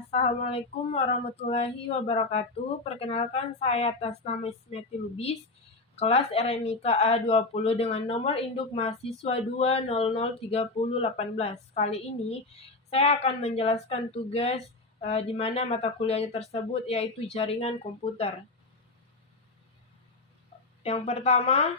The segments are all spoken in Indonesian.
Assalamualaikum warahmatullahi wabarakatuh. Perkenalkan saya atas nama Ismiati Lubis, kelas RMIK A20 dengan nomor induk mahasiswa 2003018. Kali ini saya akan menjelaskan tugas di mana mata kuliahnya tersebut yaitu jaringan komputer. Yang pertama,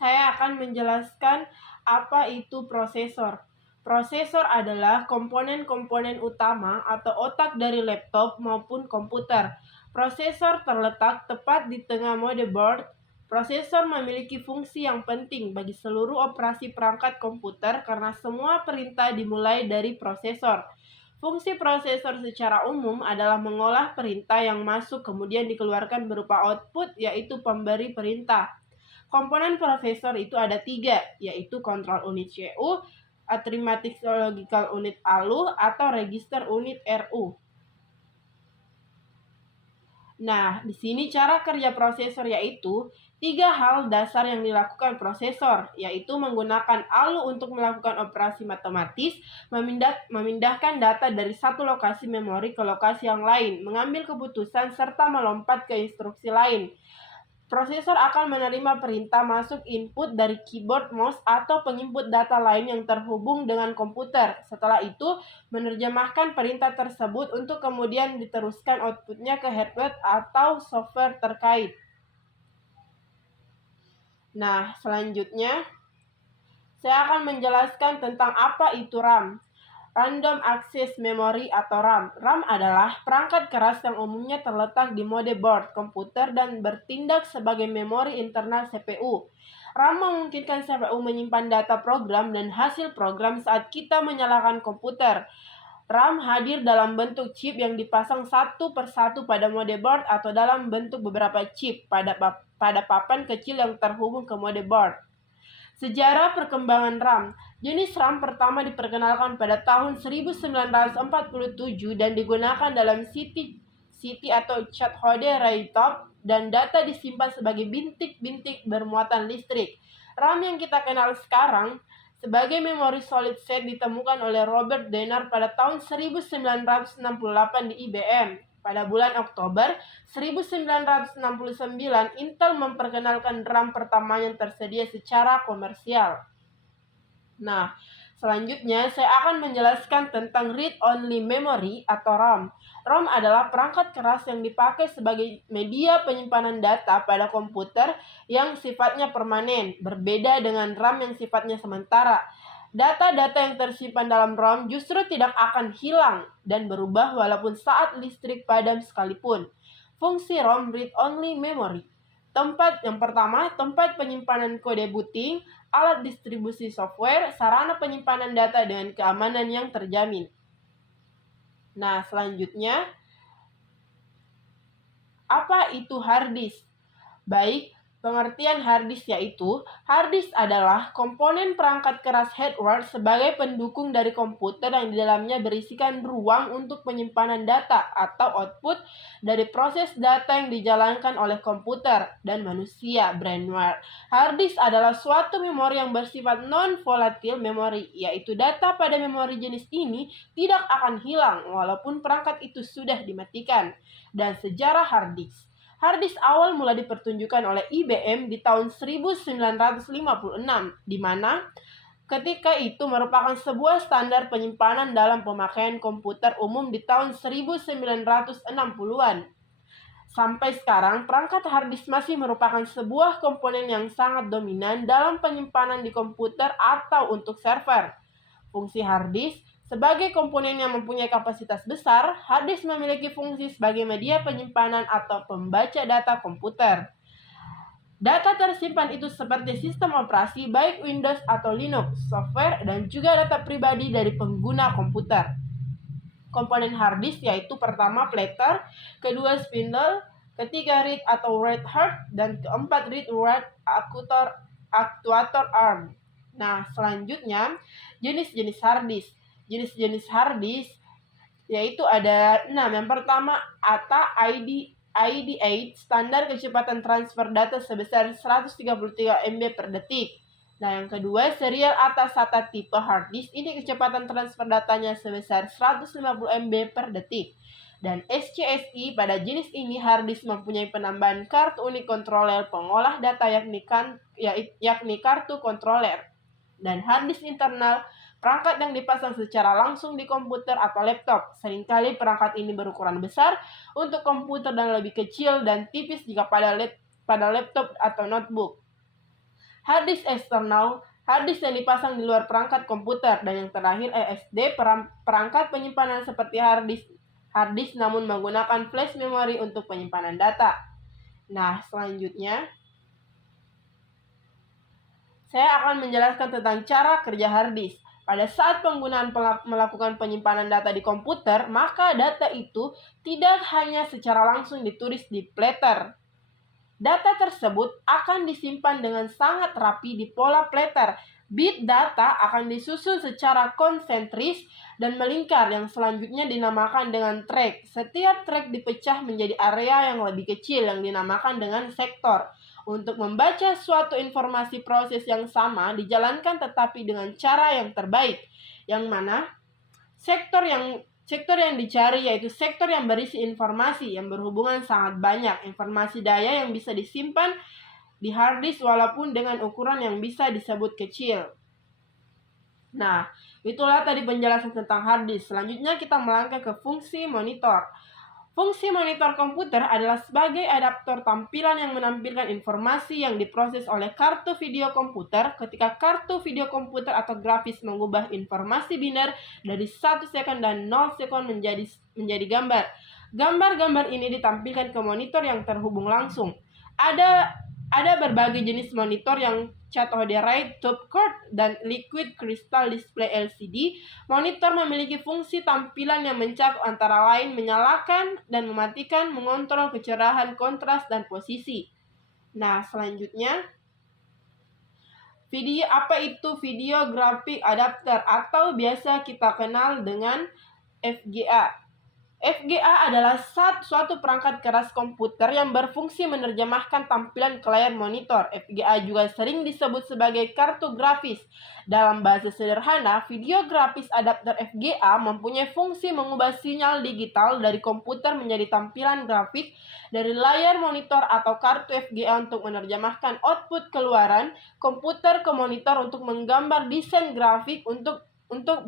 saya akan menjelaskan apa itu prosesor. Prosesor adalah komponen-komponen utama atau otak dari laptop maupun komputer. Prosesor terletak tepat di tengah motherboard. Prosesor memiliki fungsi yang penting bagi seluruh operasi perangkat komputer karena semua perintah dimulai dari prosesor. Fungsi prosesor secara umum adalah mengolah perintah yang masuk kemudian dikeluarkan berupa output, yaitu pemberi perintah. Komponen prosesor itu ada 3, yaitu kontrol unit CU, arithmetic logical unit ALU, atau register unit RU. Nah, di sini cara kerja prosesor yaitu 3 hal dasar yang dilakukan prosesor, yaitu menggunakan ALU untuk melakukan operasi matematis, memindahkan data dari satu lokasi memori ke lokasi yang lain, mengambil keputusan, serta melompat ke instruksi lain. Prosesor akan menerima perintah masuk input dari keyboard, mouse, atau penginput data lain yang terhubung dengan komputer. Setelah itu, menerjemahkan perintah tersebut untuk kemudian diteruskan outputnya ke hardware atau software terkait. Nah, selanjutnya, saya akan menjelaskan tentang apa itu RAM. Random Access Memory atau RAM. RAM adalah perangkat keras yang umumnya terletak di motherboard komputer dan bertindak sebagai memori internal CPU. RAM memungkinkan CPU menyimpan data program dan hasil program saat kita menyalakan komputer. RAM hadir dalam bentuk chip yang dipasang satu persatu pada motherboard atau dalam bentuk beberapa chip pada papan kecil yang terhubung ke motherboard. Sejarah perkembangan RAM. Jenis RAM pertama diperkenalkan pada tahun 1947 dan digunakan dalam CD atau cathode ray tube, dan data disimpan sebagai bintik-bintik bermuatan listrik. RAM yang kita kenal sekarang sebagai memori solid state ditemukan oleh Robert Dennard pada tahun 1968 di IBM. Pada bulan Oktober 1969, Intel memperkenalkan RAM pertama yang tersedia secara komersial. Nah, selanjutnya saya akan menjelaskan tentang read-only memory atau RAM. RAM adalah perangkat keras yang dipakai sebagai media penyimpanan data pada komputer yang sifatnya permanen, berbeda dengan RAM yang sifatnya sementara. Data-data yang tersimpan dalam RAM justru tidak akan hilang dan berubah walaupun saat listrik padam sekalipun. Fungsi RAM read-only memory. Yang pertama, tempat penyimpanan kode booting, alat distribusi software, sarana penyimpanan data dengan keamanan yang terjamin. Nah, selanjutnya, apa itu hard disk? Baik, pengertian hard disk yaitu, hard disk adalah komponen perangkat keras hardware sebagai pendukung dari komputer yang di dalamnya berisikan ruang untuk penyimpanan data atau output dari proses data yang dijalankan oleh komputer dan manusia, brainware. Hard disk adalah suatu memori yang bersifat non-volatile memory, yaitu data pada memori jenis ini tidak akan hilang walaupun perangkat itu sudah dimatikan. Dan sejarah hard disk. Hard disk awal mulai dipertunjukkan oleh IBM di tahun 1956, di mana ketika itu merupakan sebuah standar penyimpanan dalam pemakaian komputer umum di tahun 1960-an. Sampai sekarang, perangkat hard disk masih merupakan sebuah komponen yang sangat dominan dalam penyimpanan di komputer atau untuk server. Fungsi hard disk. Sebagai komponen yang mempunyai kapasitas besar, hard disk memiliki fungsi sebagai media penyimpanan atau pembaca data komputer. Data tersimpan itu seperti sistem operasi baik Windows atau Linux, software, dan juga data pribadi dari pengguna komputer. Komponen hard disk yaitu pertama platter, kedua spindle, ketiga read atau write heart, dan keempat read-write actuator arm. Nah, selanjutnya jenis-jenis hard disk. Jenis-jenis hard disk yaitu ada 6. Yang pertama, ATA ID8, standar kecepatan transfer data sebesar 133 MB per detik. Nah, yang kedua, serial atas SATA tipe hard disk. Ini kecepatan transfer datanya sebesar 150 MB per detik. Dan SCSI pada jenis ini hard disk mempunyai penambahan kartu unik controller pengolah data yakni kartu controller. Dan hard disk internal, perangkat yang dipasang secara langsung di komputer atau laptop. Seringkali perangkat ini berukuran besar untuk komputer dan lebih kecil dan tipis jika pada laptop atau notebook. Hard disk eksternal, hard disk yang dipasang di luar perangkat komputer. Dan yang terakhir SSD, perangkat penyimpanan seperti hard disk namun menggunakan flash memory untuk penyimpanan data. Nah, selanjutnya saya akan menjelaskan tentang cara kerja hard disk. Pada saat penggunaan melakukan penyimpanan data di komputer, maka data itu tidak hanya secara langsung ditulis di platter. Data tersebut akan disimpan dengan sangat rapi di pola platter. Bit data akan disusun secara konsentris dan melingkar yang selanjutnya dinamakan dengan track. Setiap track dipecah menjadi area yang lebih kecil yang dinamakan dengan sektor. Untuk membaca suatu informasi proses yang sama dijalankan tetapi dengan cara yang terbaik. Yang mana sektor yang dicari yaitu sektor yang berisi informasi yang berhubungan sangat banyak, informasi daya yang bisa disimpan di hard disk walaupun dengan ukuran yang bisa disebut kecil. Nah, itulah tadi penjelasan tentang hard disk. Selanjutnya kita melangkah ke fungsi monitor. Fungsi monitor komputer adalah sebagai adaptor tampilan yang menampilkan informasi yang diproses oleh kartu video komputer ketika kartu video komputer atau grafis mengubah informasi biner dari 1 sekon dan 0 sekon menjadi gambar. Gambar-gambar ini ditampilkan ke monitor yang terhubung langsung. Ada berbagai jenis monitor yang cat HDR, top coat, dan liquid crystal display LCD. Monitor memiliki fungsi tampilan yang mencakup antara lain menyalakan dan mematikan, mengontrol kecerahan, kontras, dan posisi. Nah, selanjutnya apa itu video graphic adapter atau biasa kita kenal dengan VGA. VGA adalah suatu perangkat keras komputer yang berfungsi menerjemahkan tampilan ke layar monitor. VGA juga sering disebut sebagai kartu grafis. Dalam bahasa sederhana, video grafis adapter VGA mempunyai fungsi mengubah sinyal digital dari komputer menjadi tampilan grafik dari layar monitor atau kartu VGA untuk menerjemahkan output keluaran komputer ke monitor untuk menggambar desain grafik untuk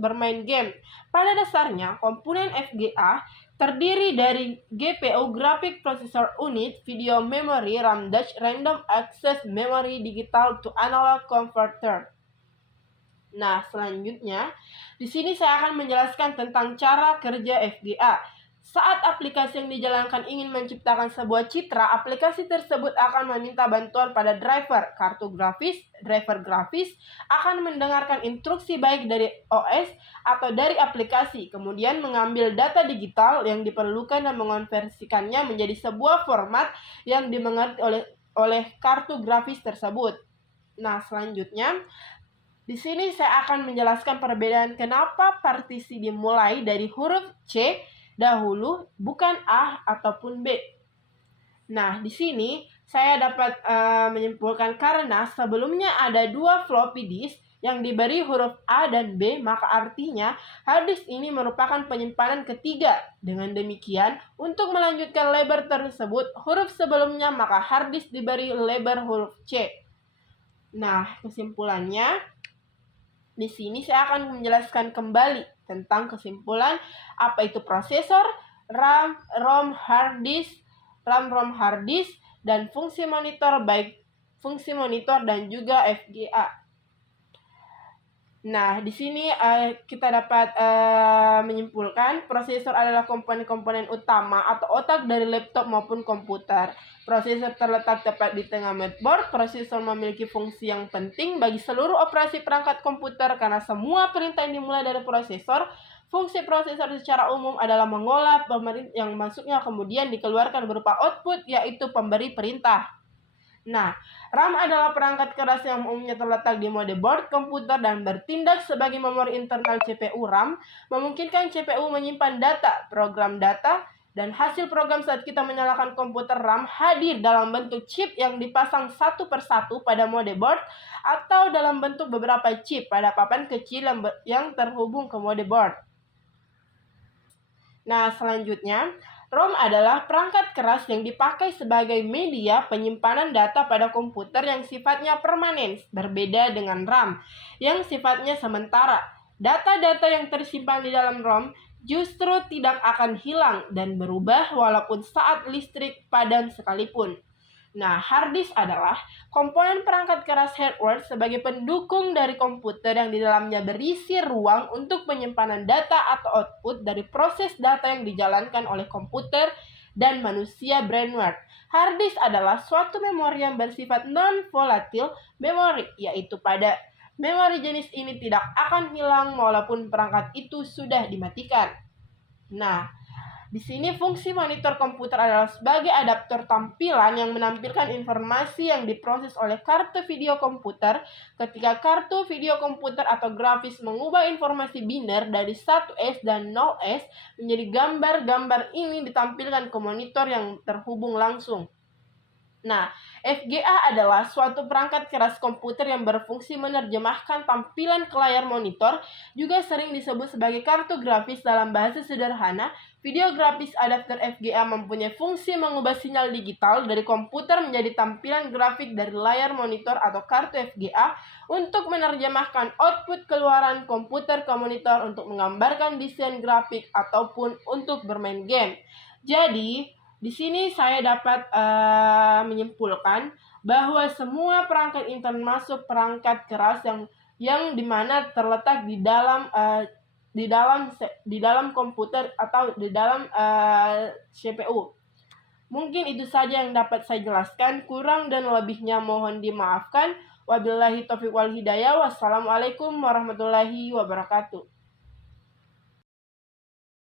bermain game. Pada dasarnya, komponen VGA terdiri dari GPU Graphic Processor Unit, Video Memory, RAM Dash, Random Access Memory, Digital to Analog Converter. Nah, selanjutnya di sini saya akan menjelaskan tentang cara kerja VGA. Saat aplikasi yang dijalankan ingin menciptakan sebuah citra, aplikasi tersebut akan meminta bantuan pada driver. Driver grafis akan mendengarkan instruksi baik dari OS atau dari aplikasi, kemudian mengambil data digital yang diperlukan dan mengonversikannya menjadi sebuah format yang dimengerti oleh kartu grafis tersebut. Nah, selanjutnya di sini saya akan menjelaskan perbedaan kenapa partisi dimulai dari huruf C dahulu, bukan A ataupun B. Nah, di sini saya dapat menyimpulkan karena sebelumnya ada 2 floppy disk yang diberi huruf A dan B, maka artinya hard disk ini merupakan penyimpanan ketiga. Dengan demikian, untuk melanjutkan lebar tersebut huruf sebelumnya, maka hard disk diberi lebar huruf C. Nah, kesimpulannya di sini saya akan menjelaskan kembali tentang kesimpulan apa itu prosesor, RAM, ROM hard disk, dan fungsi monitor baik fungsi monitor dan juga VGA. Nah, di sini kita dapat menyimpulkan prosesor adalah komponen-komponen utama atau otak dari laptop maupun komputer. Prosesor terletak tepat di tengah motherboard. Prosesor memiliki fungsi yang penting bagi seluruh operasi perangkat komputer karena semua perintah yang dimulai dari prosesor. Fungsi prosesor secara umum adalah mengolah yang masuknya kemudian dikeluarkan berupa output, yaitu pemberi perintah. Nah, RAM adalah perangkat keras yang umumnya terletak di motherboard komputer dan bertindak sebagai memori internal CPU. RAM memungkinkan CPU menyimpan data, program data, Dan hasil program saat kita menyalakan komputer RAM hadir dalam bentuk chip yang dipasang satu persatu pada motherboard atau dalam bentuk beberapa chip pada papan kecil yang terhubung ke motherboard. Nah, selanjutnya, ROM adalah perangkat keras yang dipakai sebagai media penyimpanan data pada komputer yang sifatnya permanen, berbeda dengan RAM yang sifatnya sementara. Data-data yang tersimpan di dalam ROM justru tidak akan hilang dan berubah walaupun saat listrik padam sekalipun. Nah, hard disk adalah komponen perangkat keras hardware sebagai pendukung dari komputer yang di dalamnya berisi ruang untuk penyimpanan data atau output dari proses data yang dijalankan oleh komputer dan manusia brainware. Hard disk adalah suatu memori yang bersifat non-volatile memory, yaitu pada memori jenis ini tidak akan hilang walaupun perangkat itu sudah dimatikan. Nah, di sini fungsi monitor komputer adalah sebagai adaptor tampilan yang menampilkan informasi yang diproses oleh kartu video komputer ketika kartu video komputer atau grafis mengubah informasi biner dari 1S dan 0S menjadi gambar-gambar ini ditampilkan ke monitor yang terhubung langsung. Nah, FGA adalah suatu perangkat keras komputer yang berfungsi menerjemahkan tampilan ke layar monitor, juga sering disebut sebagai kartu grafis dalam bahasa sederhana. Video grafis adapter FGA mempunyai fungsi mengubah sinyal digital dari komputer menjadi tampilan grafik dari layar monitor atau kartu FGA untuk menerjemahkan output keluaran komputer ke monitor untuk menggambarkan desain grafik ataupun untuk bermain game. Jadi, di sini saya dapat menyimpulkan bahwa semua perangkat internet masuk perangkat keras yang dimana terletak di dalam komputer atau di dalam CPU. Mungkin itu saja yang dapat saya jelaskan. Kurang dan lebihnya mohon dimaafkan. Wabillahi taufiq wal hidayah. Wassalamualaikum warahmatullahi wabarakatuh.